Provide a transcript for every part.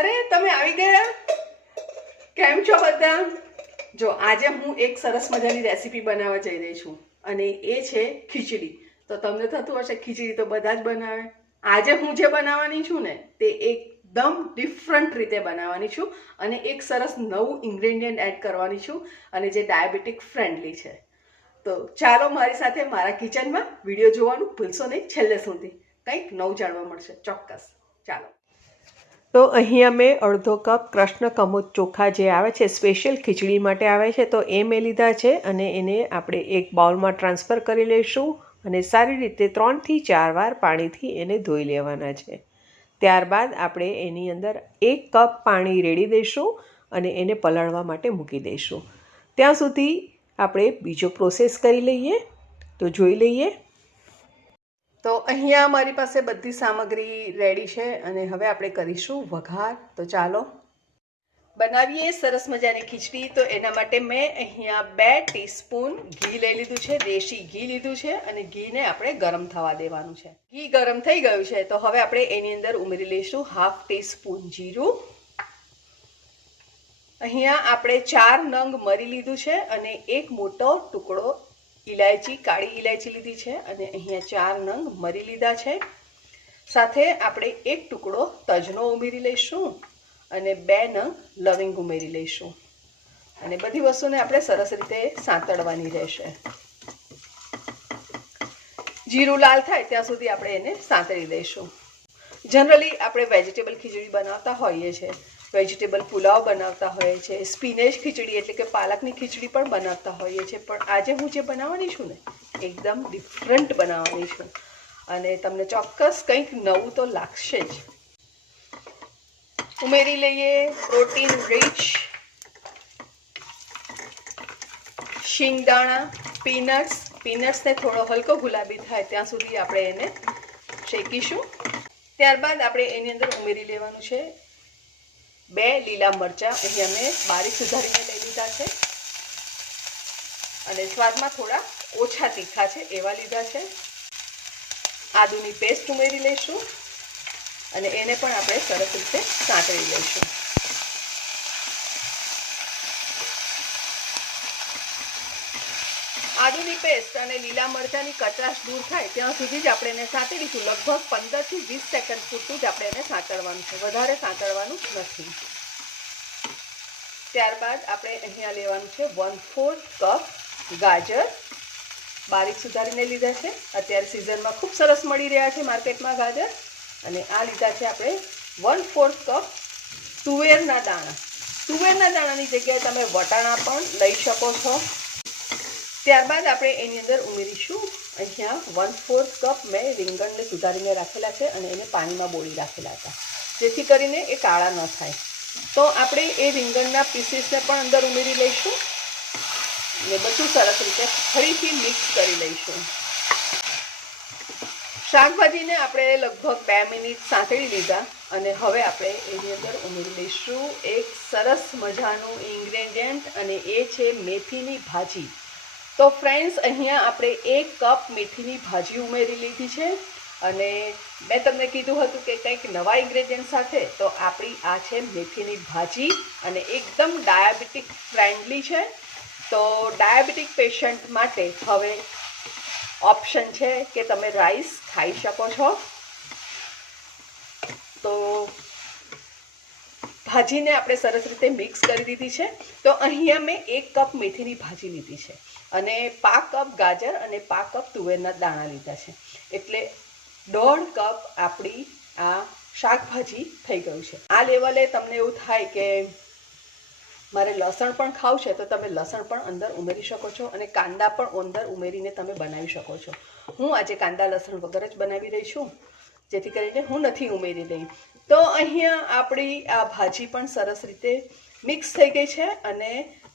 અરે તમે આવી ગયા, કેમ છો બધા? જો આજે હું એક સરસ મજાની રેસીપી બનાવવા જઈ રહી છું અને એ છે ખીચડી. તો તમને થતું હશે ખીચડી તો બધા જ બનાવે. આજે હું જે બનાવવાની છું ને તે એકદમ ડિફરન્ટ રીતે બનાવવાની છું અને એક સરસ નવું ઇન્ગ્રેડિયન્ટ એડ કરવાની છું અને જે ડાયાબિટીક ફ્રેન્ડલી છે. તો ચાલો મારી સાથે મારા કિચનમાં વિડીયો જોવાનું ભૂલશો નહીં છેલ્લે સુધી. કંઈક નવું જાણવા મળશે ચોક્કસ. ચાલો. તો અહીંયા મેં અડધો કપ કૃષ્ણ કમોદ ચોખા જે આવે છે સ્પેશિયલ ખીચડી માટે આવે છે તો એ મેં લીધા છે અને એને આપણે એક બાઉલમાં ટ્રાન્સફર કરી લઈશું અને સારી રીતે 3 થી 4 વાર પાણીથી એને ધોઈ લેવાના છે. ત્યારબાદ આપણે એની અંદર 1 કપ પાણી રેડી દઈશું અને એને પલાળવા માટે મૂકી દઈશું. ત્યાં સુધી આપણે બીજો પ્રોસેસ કરી લઈએ. તો જોઈ લઈએ. તો અહીંયા મારી પાસે બધી સામગ્રી રેડી છે અને હવે આપણે કરીશું વઘાર. તો ચાલો બનાવીએ સરસ મજાની ખીચડી. તો એના માટે મેં અહીંયા 2 ટીસ્પૂન ઘી લઈ લીધું છે, દેશી ઘી લીધું છે અને ઘીને આપણે ગરમ થવા દેવાનું છે. ઘી ગરમ થઈ ગયું છે તો હવે આપણે એની અંદર ઉમેરી લઈશું 1/2 ટીસ્પૂન જીરું. અહીંયા આપણે 4 નંગ મરી લીધું છે અને એક મોટો ટુકડો ઇલાયચી, કાળી ઇલાયચી લીધી છે અને અહીંયા 4 નંગ મરી લીધા છે. સાથે આપણે એક ટુકડો તજનો ઉમેરી લઈશું અને 2 નંગ લવિંગ ઉમેરી લઈશું અને બધી વસ્તુને આપણે સરસ રીતે સાંતળવાની રહેશે. જીરું લાલ થાય ત્યાં સુધી આપણે એને સાંતળી દઈશું. જનરલી આપણે વેજીટેબલ ખીચડી બનાવતા હોઈએ છીએ, વેજીટેબલ પુલાવ બનાવતા હોઈએ છીએ, સ્પિનેચ ખીચડી એટલે કે પાલકની ખીચડી પણ બનાવતા હોઈએ છીએ, પણ આજે હું જે બનાવવાની છું ને એકદમ ડિફરન્ટ બનાવવાની છું અને તમને ચોક્કસ કંઈક નવું તો લાગશે જ. ઉમેરી લઈએ પ્રોટીન રીચ શિંગદાણા, પીનટ્સને થોડો હલકો ગુલાબી થાય ત્યાં સુધી આપણે એને શેકીશું. ત્યારબાદ આપણે એની અંદર ઉમેરી લેવાનું છે 2 લીલા મરચાં. અહીંયા મેં બારીક સુધારીને લઈ લીધા છે અને સ્વાદમાં થોડા ઓછા તીખા છે એવા લીધા છે. આદુની પેસ્ટ ઉમેરી લઈશું અને એને પણ આપણે સરસ રીતે સાંતળી લઈશું. આદુની પેસ્ટ અને લીલા મરચાંની કચાશ દૂર થાય ત્યાં સુધી જ આપણે એને સાંતળીશું. લગભગ 15 થી 20 સેકન્ડ પૂરતું જ આપણે એને સાંતળવાનું છે, વધારે સાંતળવાનું નથી. ત્યારબાદ આપણે અહીંયા લેવાનું છે 1/4 કપ ગાજર, બારીક સુધારીને લીધા છે. અત્યારે સિઝનમાં ખૂબ સરસ મળી રહ્યા છે માર્કેટમાં ગાજર. અને આ લીધા છે આપણે 1/4 કપ તુવેરના દાણા. તુવેરના દાણાની જગ્યાએ તમે વટાણા પણ લઈ શકો છો. ત્યારબાદ આપણે એની અંદર ઉમેરીશું અહીંયા 1/4 કપ મેં રીંગણને સુધારીને રાખેલા છે અને એને પાણીમાં બોળી રાખેલા હતા જેથી કરીને એ કાળા ન થાય. તો આપણે એ રીંગણના પીસીસને પણ અંદર ઉમેરી લઈશું અને બધું સરસ રીતે ફરીથી મિક્સ કરી લઈશું. શાકભાજીને આપણે લગભગ 2 મિનિટ સાંતળી લીધા અને હવે આપણે એની અંદર ઉમેરી લઈશું એક સરસ મજાનું ઇન્ગ્રેડિયન્ટ અને એ છે મેથીની ભાજી. તો ફ્રેન્ડ્સ અહીંયા આપણે 1 કપ મેથીની ભાજી ઉમેરી લીધી છે અને મેં તમને કીધું હતું કે કંઈક નવા ઇન્ગ્રેડિયન્ટ સાથે. તો આપણી આ છે મેથીની ભાજી અને એકદમ ડાયાબિટીક ફ્રેન્ડલી છે. તો ડાયાબિટીક પેશન્ટ માટે હવે ઓપ્શન છે કે તમે રાઈસ ખાઈ શકો છો. તો ભાજીને આપણે સરસ રીતે મિક્સ કરી દીધી છે. તો અહીંયા મેં 1 કપ મેથીની ભાજી લીધી છે અને 5 કપ ગાજર અને 5 કપ તુવેરના દાણા લીધા છે એટલે 1.5 કપ આપણી આ શાકભાજી થઈ ગયું છે. આ લેવલે તમને એવું થાય કે મારે લસણ પણ ખાવું છે તો તમે લસણ પણ અંદર ઉમેરી શકો છો અને કાંદા પણ અંદર ઉમેરીને તમે બનાવી શકો છો. હું આજે કાંદા લસણ વગર જ બનાવી રહી છું જેથી કરીને હું નથી ઉમેરી રહી. તો અહીંયા આપણી આ ભાજી પણ સરસ રીતે મિક્સ થઈ ગઈ છે અને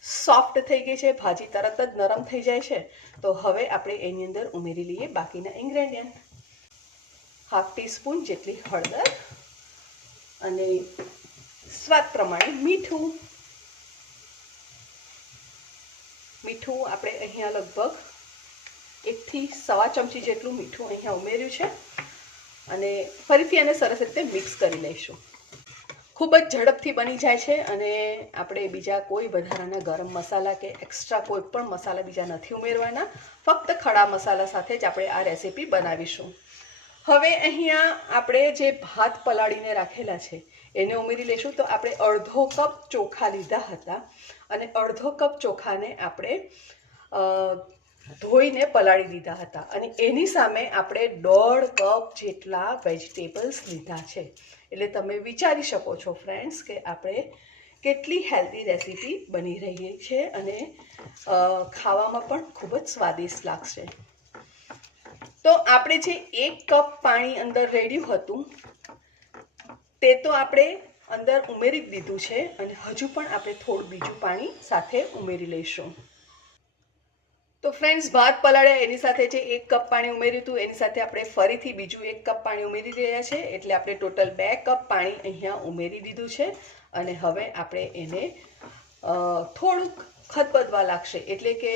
સોફ્ટ થઈ ગઈ છે. ભાજી તરત જ નરમ થઈ જાય છે. તો હવે આપણે એની અંદર ઉમેરી લઈએ બાકીના ઇન્ગ્રેડિયન્ટ. 1/2 ટીસ્પૂન જેટલી હળદર અને સ્વાદ પ્રમાણે મીઠું. આપણે અહીંયા લગભગ 1 થી 1.25 ચમચી જેટલું મીઠું અહીંયા ઉમેર્યું છે અને ફરીથી આને સરસ રીતે મિક્સ કરી લઈશું. ખૂબ જ ઝડપથી બની જાય છે અને આપણે બીજા કોઈ વધારાના ગરમ મસાલા કે એક્સ્ટ્રા કોઈ પણ મસાલા બીજા નથી ઉમેરવાના, ફક્ત ખડા મસાલા સાથે જ આપણે આ રેસીપી બનાવીશું. હવે અહીંયા આપણે જે ભાત પલાળીને રાખેલા છે એને ઉમેરી લઈશું. તો આપણે અડધો કપ ચોખા લીધા હતા અને અડધો કપ ચોખાને આપણે ધોઈને પલાળી દીધા હતા અને એની સામે આપણે 1.5 કપ જેટલા વેજીટેબલ્સ લીધા છે. એટલે તમે વિચારી શકો છો ફ્રેન્ડ્સ કે આપણે કેટલી હેલ્ધી રેસીપી બની રહી છે અને ખાવામાં પણ ખૂબ જ સ્વાદિષ્ટ લાગશે. તો આપણે જે 1 કપ પાણી અંદર રેડ્યું હતું તે તો આપણે અંદર ઉમેરી દીધું છે અને હજુ પણ આપણે થોડું બીજું પાણી સાથે ઉમેરી લઈશું. તો ફ્રેન્ડ્સ, ભાત પલાળ્યા એની સાથે જે 1 કપ પાણી ઉમેર્યું હતું એની સાથે આપણે ફરીથી બીજું 1 કપ પાણી ઉમેરી રહ્યા છે. એટલે આપણે ટોટલ 2 કપ પાણી અહીંયા ઉમેરી દીધું છે અને હવે આપણે એને થોડુંક ખદબદવા લાગશે એટલે કે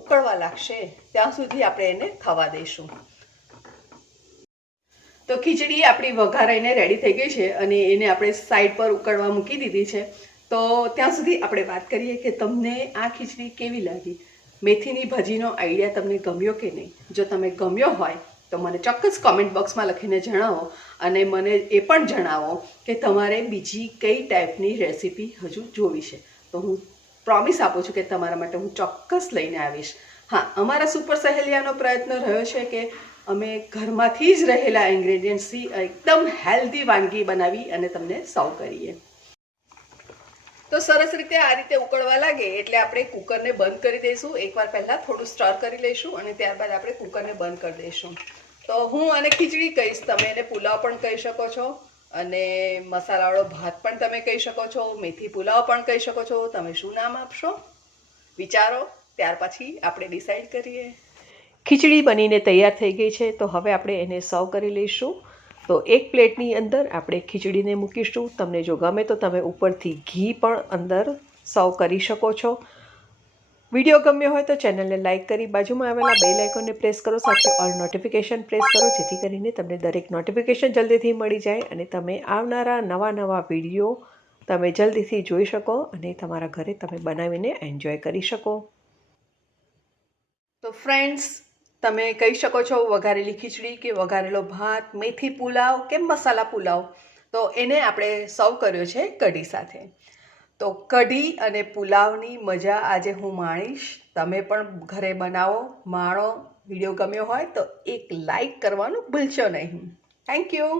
ઉકળવા લાગશે ત્યાં સુધી આપણે એને થવા દઈશું. તો ખીચડી આપણી વઘારાઈને રેડી થઈ ગઈ છે અને એને આપણે સાઈડ પર ઉકળવા મૂકી દીધી છે. તો ત્યાં સુધી આપણે વાત કરીએ કે તમને આ ખીચડી કેવી લાગી. મેથીની ભાજીનો આઈડિયા તમને ગમ્યો કે નહીં? જો તમે ગમ્યો હોય તો મને ચોક્કસ કોમેન્ટ બોક્સમાં લખીને જણાવો અને મને એ પણ જણાવો કે તમારે બીજી કઈ ટાઈપની રેસીપી હજુ જોવી છે. તો હું પ્રોમિસ આપું છું કે તમારા માટે હું ચોક્કસ લઈને આવીશ. હા, અમારા સુપર સહેલિયાનો પ્રયત્ન રહ્યો છે કે અમે ઘરમાંથી જ રહેલા ઇન્ગ્રેડિયન્ટ્સથી એકદમ હેલ્ધી વાનગી બનાવી અને તમને સર્વ કરીએ. તો સરસ રીતે આ રીતે ઉકળવા લાગે એટલે આપણે કુકરને બંધ કરી દઈશું. એકવાર પહેલાં થોડું સ્ટર કરી લઈશું અને ત્યારબાદ આપણે કુકરને બંધ કરી દઈશું. તો હું આને ખીચડી કહીશ, તમે એને પુલાવ પણ કહી શકો છો અને મસાલાવાળો ભાત પણ તમે કહી શકો છો, મેથી પુલાવ પણ કહી શકો છો. તમે શું નામ આપશો વિચારો, ત્યાર પછી આપણે ડિસાઈડ કરીએ. ખીચડી બનીને તૈયાર થઈ ગઈ છે. તો હવે આપણે એને સર્વ કરી લઈશું. તો એક પ્લેટની અંદર આપણે ખીચડીને મૂકીશું. તમને જો ગમે તો તમે ઉપરથી ઘી પણ અંદર સર્વ કરી શકો છો. વિડીયો ગમ્યો હોય તો ચેનલને લાઇક કરી બાજુમાં આવેલા બેલ આઇકોનને પ્રેસ કરો, સાથે ઓલ નોટિફિકેશન પ્રેસ કરો જેથી કરીને તમને દરેક નોટિફિકેશન જલ્દીથી મળી જાય અને તમે આવનારા નવા વિડીયો તમે જલ્દીથી જોઈ શકો અને તમારા ઘરે તમે બનાવીને એન્જોય કરી શકો. તો ફ્રેન્ડ્સ, તમે કહી શકો છો વઘારેલી ખીચડી કે વઘારેલો ભાત, મેથી પુલાવ કે મસાલા પુલાવ. તો એને આપણે સર્વ કર્યો છે કઢી સાથે. તો કઢી અને પુલાવની મજા આજે હું માણીશ. તમે પણ ઘરે બનાવો, માણો. વિડીયો ગમ્યો હોય તો એક લાઈક કરવાનું ભૂલશો નહીં. Thank you.